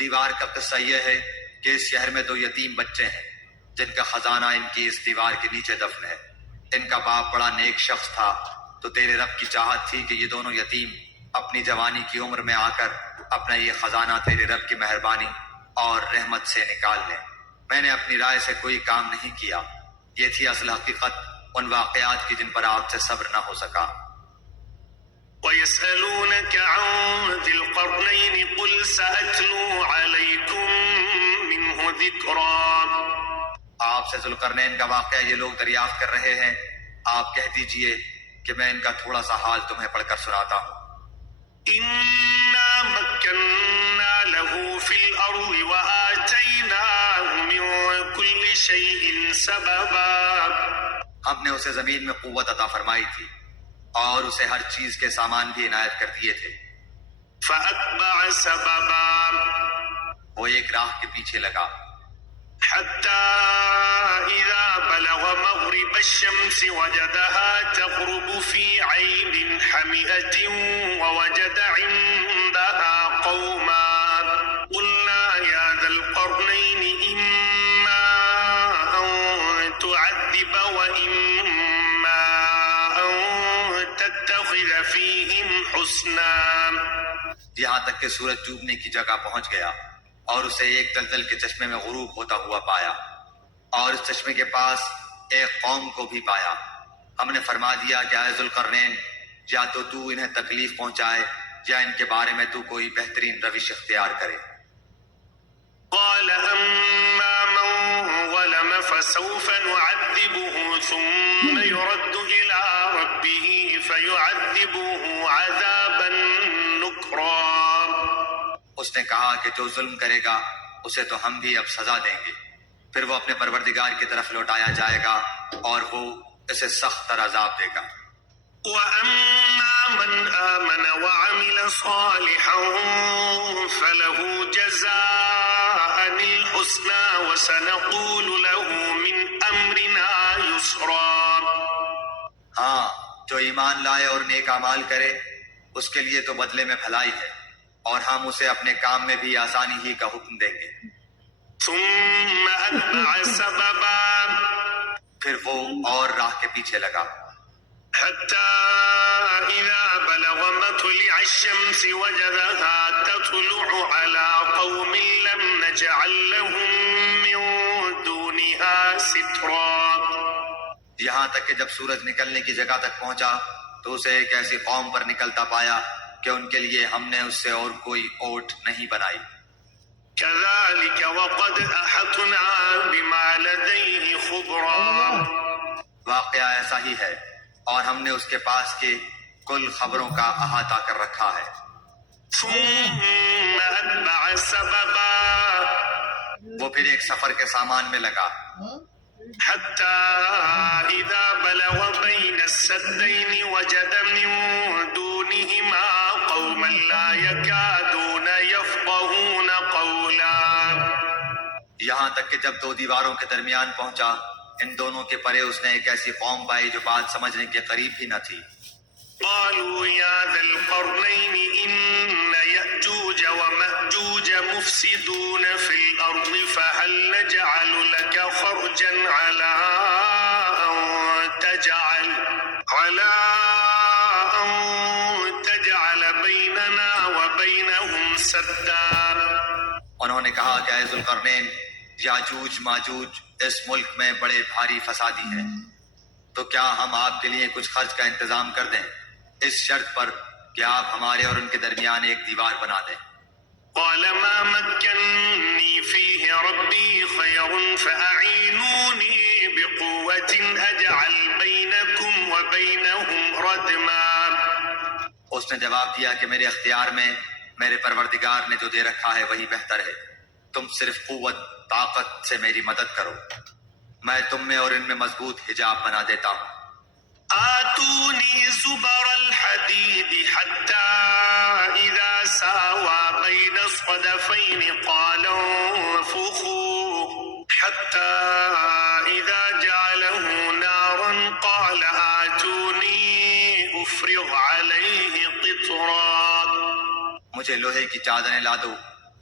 دیوار کا قصہ یہ ہے کہ اس شہر میں 2 یتیم بچے ہیں جن کا خزانہ ان کی اس دیوار کے نیچے دفن ہے۔ ان کا باپ بڑا نیک شخص تھا، تو تیرے رب کی چاہت تھی کہ یہ دونوں یتیم اپنی جوانی کی عمر میں آ کر اپنا یہ خزانہ تیرے رب کی مہربانی اور رحمت سے نکال لیں۔ میں نے اپنی رائے سے کوئی کام نہیں کیا۔ یہ تھی اصل حقیقت ان واقعات کی جن پر آپ سے صبر نہ ہو سکا۔ ويسألونك عن ذي القرنين قل سأتلو عليكم منه ذكرا۔ آپ سے ذوالقرنین کا واقعہ یہ لوگ دریافت کر رہے ہیں، آپ کہہ دیجئے کہ میں ان کا تھوڑا سا حال تمہیں پڑھ کر سناتا ہوں۔ إنا مكنا له في الأرض وآتيناه من كل شيء سببا۔ ہم نے اسے زمین میں قوت عطا فرمائی تھی اور اسے ہر چیز کے سامان بھی عنایت کر دیے تھے۔ فأتبع سببا، وہ ایک راہ کے پیچھے لگا، حتى إذا بلغ مغرب الشمس وجدها تغرب في عين حمئة ووجد عندها قوما قلنا يا ذا القرنين إما أن تعذب وإما أن تتخذ فيهم حسنا۔ یہاں تک کہ سورج ڈوبنے کی جگہ پہنچ گیا اور اسے ایک دلدل کے چشمے میں غروب ہوتا ہوا پایا، اور اس چشمے کے پاس ایک قوم کو بھی پایا۔ ہم نے فرما دیا کہ اے ذوالقرنین، یا تو انہیں تکلیف پہنچائے یا ان کے بارے میں تو کوئی بہترین روش اختیار کرے۔ قال أما من ظلم فسوف نعذبه ثم يرد إلى ربه فيعذبه عذابا نكرا۔ اس نے کہا کہ جو ظلم کرے گا اسے تو ہم بھی اب سزا دیں گے، پھر وہ اپنے پروردگار کی طرف لوٹایا جائے گا اور وہ اسے سخت تر عذاب دے گا۔ وَأَمَّا مَنْ آمَنَ وَعَمِلَ صَالِحًا فَلَهُ جَزَاءً الْحُسْنَى وَسَنَقُولُ لَهُ مِنْ أَمْرِنَا يُسْرًا۔ ہاں، جو ایمان لائے اور نیک اعمال کرے اس کے لیے تو بدلے میں بھلائی ہے، اور ہم اسے اپنے کام میں بھی آسانی ہی کا حکم دیں گے۔ ثُمَّ أَتْبَعَ سَبَبًا، پھر وہ اور راہ کے پیچھے لگا، حتى إذا بلغ مطلع الشمس وجدها تطلع على قوم لم نجعل لهم من دونها سترا۔ یہاں تک کہ جب سورج نکلنے کی جگہ تک پہنچا تو اسے ایک ایسی قوم پر نکلتا پایا کہ ان کے لیے ہم نے اس سے اور کوئی اوٹ نہیں بنائی۔ كذلك وقد أحطنا بما لديه خبرا۔ واقعہ ایسا ہی ہے اور ہم نے اس کے پاس کے کل خبروں کا احاطہ کر رکھا ہے۔ ثم أتبع سببا، وہ پھر ایک سفر کے سامان میں لگا، حتى إذا بلغ بين السدين وجد من دونهما قوما لا يكادون يفقهون قولا۔ یہاں تک کہ جب 2 دیواروں کے درمیان پہنچا ان دونوں کے پرے اس نے ایک ایسی قوم پائی جو بات سمجھنے کے قریب ہی نہ تھی۔ قالوا يا ذا القرنين إن يأجوج ومأجوج مفسدون في الأرض فهل نجعل لك خرجا على أن تجعل بيننا وبينهم سدا۔ انہوں نے کہا کہ اے ذوالقرنین، یاجوج ماجوج اس ملک میں بڑے بھاری فسادی ہیں، تو کیا ہم آپ کے لیے کچھ خرچ کا انتظام کر دیں اس شرط پر کہ آپ ہمارے اور ان کے درمیان ایک دیوار بنا دیں۔ قال ما مكنني فيه ربي خير فأعينوني بقوة أجعل بينكم وبينهم ردما. اس نے جواب دیا کہ میرے اختیار میں میرے پروردگار نے جو دے رکھا ہے وہی بہتر ہے، تم صرف قوت طاقت سے میری مدد کرو، میں تم میں اور ان میں مضبوط حجاب بنا دیتا ہوں۔ آتوني زبر الحديد حتى إذا ساوى بين الصدفين قال انفخوا حتى إذا جعله نارا قال آتوني أفرغ عليه قطرا۔ مجھے لوہے کی چادریں لا دو،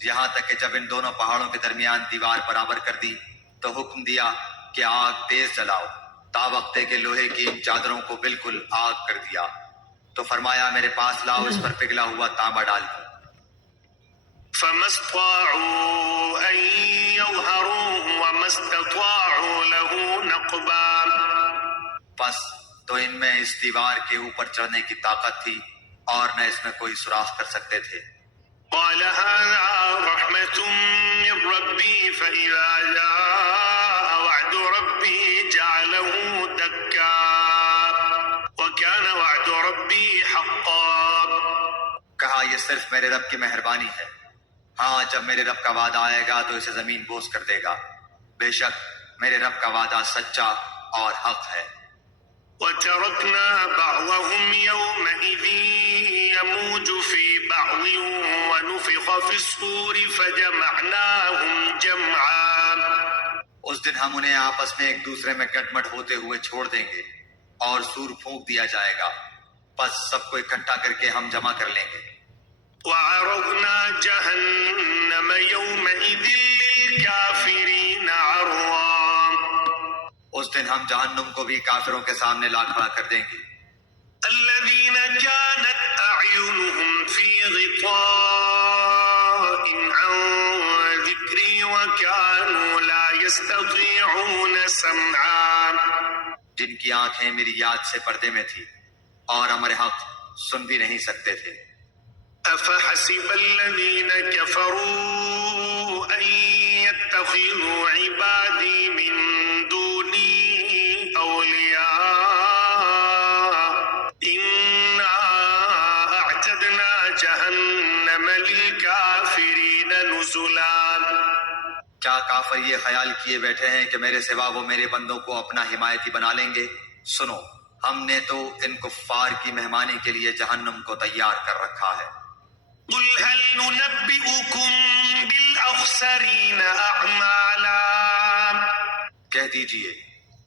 یہاں تک کہ جب ان دونوں پہاڑوں کے درمیان دیوار برابر کر دی تو حکم دیا کہ آگ تیز جلاؤ، تا وقت کہ لوہے کی ان چادروں کو بالکل آگ کر دیا، تو فرمایا میرے پاس لاؤ اس پر پگھلا ہوا تانبا ڈال دو۔ فما استطاعوا أن يظهروه وما استطاعوا له نقبا۔ بس تو ان میں اس دیوار کے اوپر چڑھنے کی طاقت تھی اور نہ اس میں کوئی سوراخ کر سکتے تھے۔ قال هذا رحمة من ربي فإذا جاء وعد ربي جعله دكا وكان وعد ربي حقا۔ کہا یہ صرف میرے رب کی مہربانی ہے، ہاں جب میرے رب کا وعدہ آئے گا تو اسے زمین بوس کر دے گا، بے شک میرے رب کا وعدہ سچا اور حق ہے۔ وتركنا بعضهم يومئذ يموج في بعض ونفخ في الصور فجمعناهم جمعا۔ اس دن ہم انہیں آپس میں ایک دوسرے میں گٹمٹ ہوتے ہوئے چھوڑ دیں گے اور سور پھونک دیا جائے گا، پس سب کو اکٹھا کر کے ہم جمع کر لیں گے۔ وعرضنا جهنم يومئذ للكافرين عرضا۔ اس دن ہم جہنم کو بھی کافروں کے سامنے لا کھڑا کر دیں گے۔ الذين كانت أعينهم في غطاء عن ذكري وكانوا لا يستطيعون سمعا۔ جن کی آنکھیں میری یاد سے پردے میں تھی اور امر حق سن بھی نہیں سکتے تھے۔ أفحسب الذين كفروا أن يتخذوا عبادي من دوني أولياء إنا أعتدنا جهنم للكافرين نزلا۔ کیا کافر یہ خیال کیے بیٹھے ہیں کہ میرے سوا وہ میرے بندوں کو اپنا حمایتی بنا لیں گے؟ سنو، ہم نے تو ان کفار کی مہمانی کے لیے جہنم کو تیار کر رکھا ہے۔ قل هل ننبئكم بالأخسرين أعمالا۔ کہہ دیجئے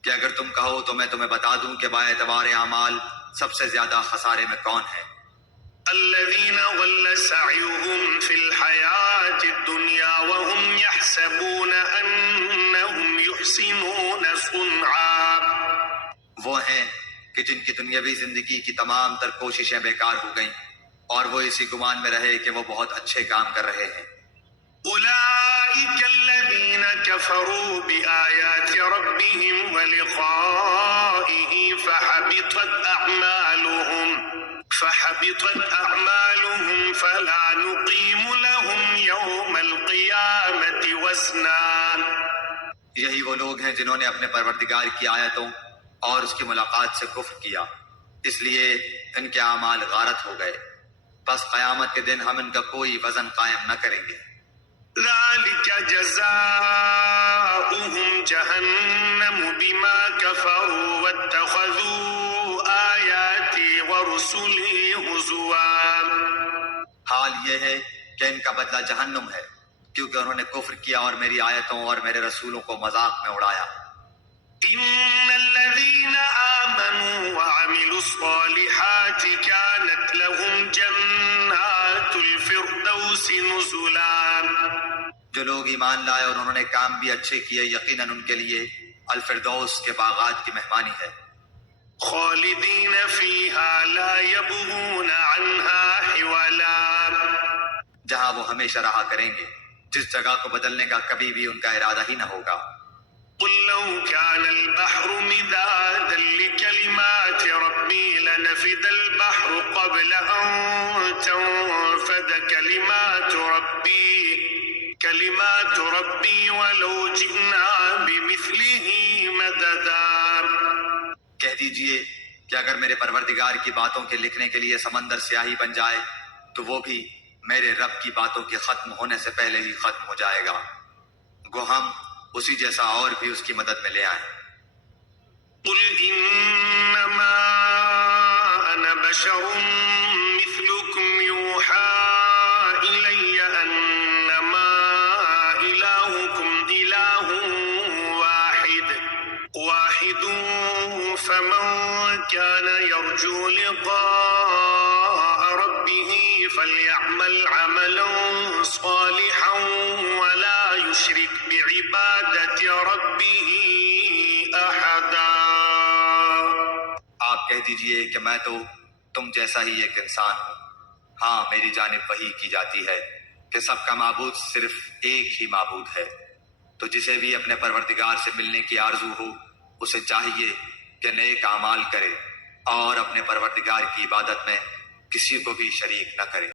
کہ اگر تم کہو تو میں تمہیں بتا دوں کہ با اعتبار اعمال سب سے زیادہ خسارے میں کون ہے۔ الذين ضل سعيهم في الحياة الدنيا وهم يحسبون أنهم يحسنون صنعا۔ وہ ہیں کہ جن کی دنیاوی زندگی کی تمام تر کوششیں بیکار ہو گئیں اور وہ اسی گمان میں رہے کہ وہ بہت اچھے کام کر رہے ہیں۔ أولئك الذين كفروا بآيات ربهم ولقائه فحبطت أعمالهم فلا نقيم لهم يوم القيامة وزنا۔ یہی وہ لوگ ہیں جنہوں نے اپنے پروردگار کی آیتوں اور اس کی ملاقات سے کفر کیا، اس لیے ان کے اعمال غارت ہو گئے، بس قیامت کے دن ہم ان کا کوئی وزن قائم نہ کریں گے۔ ذلك جزاؤهم جهنم بما كفروا واتخذوا آياتي ورسلي هزوا۔ حال یہ ہے کہ ان کا بدلہ جہنم ہے، کیونکہ انہوں نے کفر کیا اور میری آیتوں اور میرے رسولوں کو مذاق میں اڑایا۔ إن الذين آمنوا وعملوا الصالحات كانت لهم جنات الفردوس نزلا۔ جو لوگ ایمان لائے اور انہوں نے کام بھی اچھے کیے، یقیناً ان کے لیے الفردوس کے باغات کی مہمانی ہے۔ خالدین فیہا لا یبغون عنہا حولا۔ جہاں وہ ہمیشہ رہا کریں گے، جس جگہ کو بدلنے کا کبھی بھی ان کا ارادہ ہی نہ ہوگا۔ قل لو كان البحر مدادا لكلمات ربي لنفد البحر قبل أن تنفد كلمات ربي ولو جئنا بمثله مددا۔ دیجئے کہ اگر میرے پروردگار کی باتوں کے لکھنے کے لیے سمندر سیاہی بن جائے تو وہ بھی میرے رب کی باتوں کے ختم ہونے سے پہلے ہی ختم ہو جائے گا، گو ہم اسی جیسا اور بھی اس کی مدد میں لے آئیں۔ قل إنما أنا بشر مثلكم يوحى إلي أنما إلهكم إله واحد فمن كان يرجو لقاء ربه فليعمل عملا صالحا ولا يشرك بعبادة ربه أحدا۔ آپ کہہ دیجئے کہ میں تو تم جیسا ہی ایک انسان ہوں، ہاں میری جانب وحی کی جاتی ہے کہ سب کا معبود صرف ایک ہی معبود ہے، تو جسے بھی اپنے پروردگار سے ملنے کی آرزو ہو اسے چاہیے کہ نیک اعمال کرے اور اپنے پروردگار کی عبادت میں کسی کو بھی شریک نہ کرے۔